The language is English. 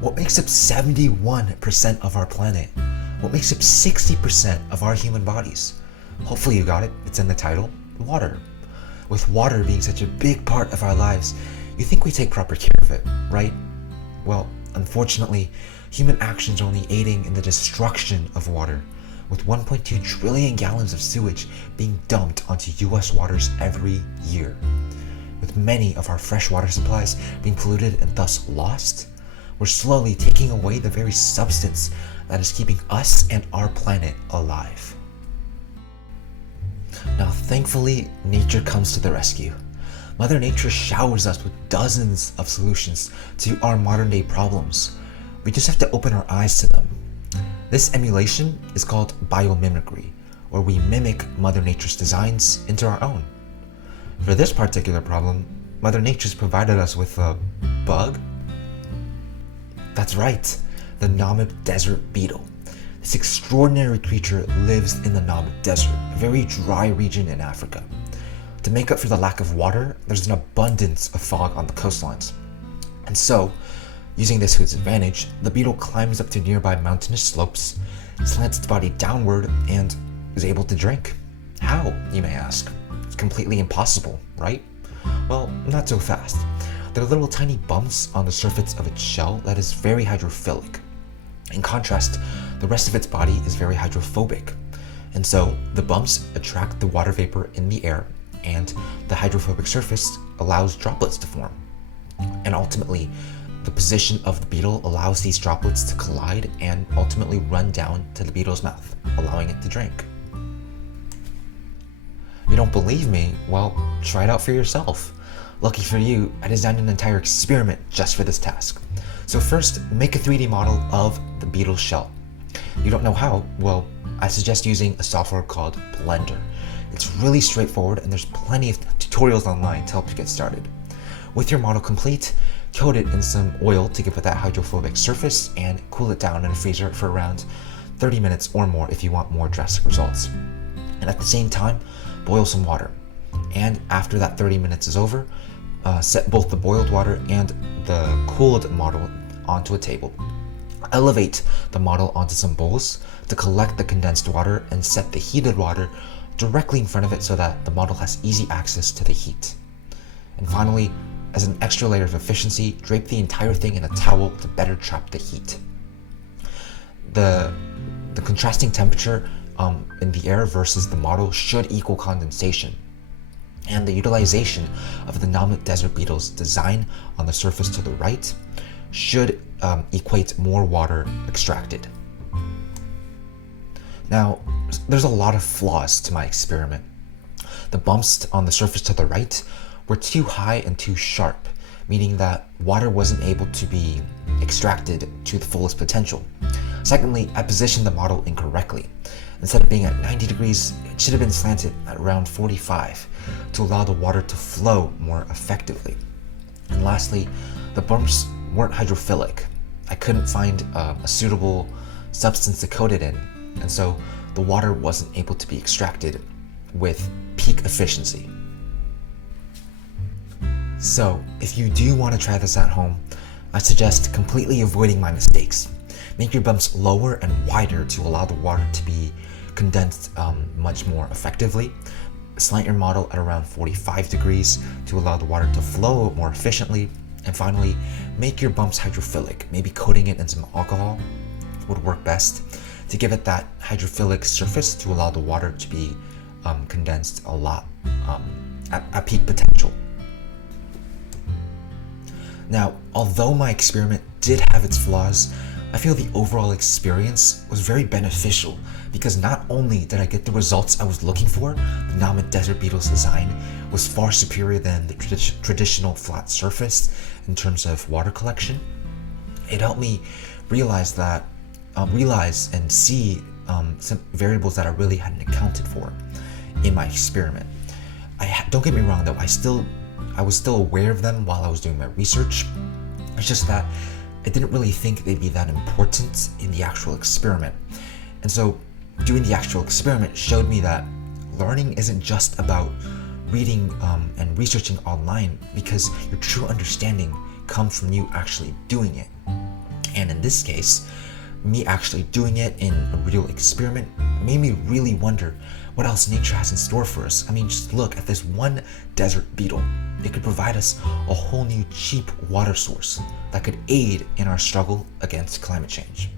What makes up 71% of our planet? What makes up 60% of our human bodies? Hopefully you got it, it's in the title, water. With water being such a big part of our lives, you think we take proper care of it, right? Well, unfortunately, human actions are only aiding in the destruction of water, with 1.2 trillion gallons of sewage being dumped onto US waters every year. With many of our fresh water supplies being polluted and thus lost, we're slowly taking away the very substance that is keeping us and our planet alive. Now, thankfully, nature comes to the rescue. Mother Nature showers us with dozens of solutions to our modern day problems. We just have to open our eyes to them. This emulation is called biomimicry, where we mimic Mother Nature's designs into our own. For this particular problem, Mother Nature's provided us with a bug? That's right, the Namib desert beetle. This extraordinary creature lives in the Namib desert, a very dry region in Africa. To make up for the lack of water, there's an abundance of fog on the coastlines. And so, using this to its advantage, the beetle climbs up to nearby mountainous slopes, slants its body downward, and is able to drink. How, you may ask? It's completely impossible, right? Well, not so fast. There are little tiny bumps on the surface of its shell that is very hydrophilic. In contrast, the rest of its body is very hydrophobic. And so, the bumps attract the water vapor in the air, and the hydrophobic surface allows droplets to form. And ultimately, the position of the beetle allows these droplets to collide and ultimately run down to the beetle's mouth, allowing it to drink. You don't believe me? Well, try it out for yourself. Lucky for you, I designed an entire experiment just for this task. So first, make a 3D model of the beetle's shell. You don't know how? Well, I suggest using a software called Blender. It's really straightforward and there's plenty of tutorials online to help you get started. With your model complete, coat it in some oil to give it that hydrophobic surface and cool it down in a freezer for around 30 minutes or more if you want more drastic results. And at the same time, boil some water. And after that 30 minutes is over, set both the boiled water and the cooled model onto a table. Elevate the model onto some bowls to collect the condensed water and set the heated water directly in front of it so that the model has easy access to the heat. And finally, as an extra layer of efficiency, drape the entire thing in a towel to better trap the heat. The contrasting temperature in the air versus the model should equal condensation. And the utilization of the Namib desert beetle's design on the surface to the right should equate more water extracted. Now, there's a lot of flaws to my experiment. The bumps on the surface to the right were too high and too sharp, meaning that water wasn't able to be extracted to the fullest potential. Secondly, I positioned the model incorrectly. Instead of being at 90 degrees, it should have been slanted at around 45 to allow the water to flow more effectively. And lastly, the bumps weren't hydrophilic. I couldn't find a suitable substance to coat it in, and so the water wasn't able to be extracted with peak efficiency. So, if you do want to try this at home, I suggest completely avoiding my mistakes. Make your bumps lower and wider to allow the water to be condensed much more effectively. Slant your model at around 45 degrees to allow the water to flow more efficiently. And finally, make your bumps hydrophilic. Maybe coating it in some alcohol would work best to give it that hydrophilic surface to allow the water to be condensed a lot at peak potential. Now, although my experiment did have its flaws, I feel the overall experience was very beneficial because not only did I get the results I was looking for, the Namib desert beetle's design was far superior than the traditional flat surface in terms of water collection. It helped me realize and see some variables that I really hadn't accounted for in my experiment. Don't get me wrong though, I was still aware of them while I was doing my research. It's just that I didn't really think they'd be that important in the actual experiment. And so doing the actual experiment showed me that learning isn't just about reading and researching online, because your true understanding comes from you actually doing it. And in this case, me actually doing it in a real experiment made me really wonder what else nature has in store for us. I mean, just look at this one desert beetle. It could provide us a whole new cheap water source that could aid in our struggle against climate change.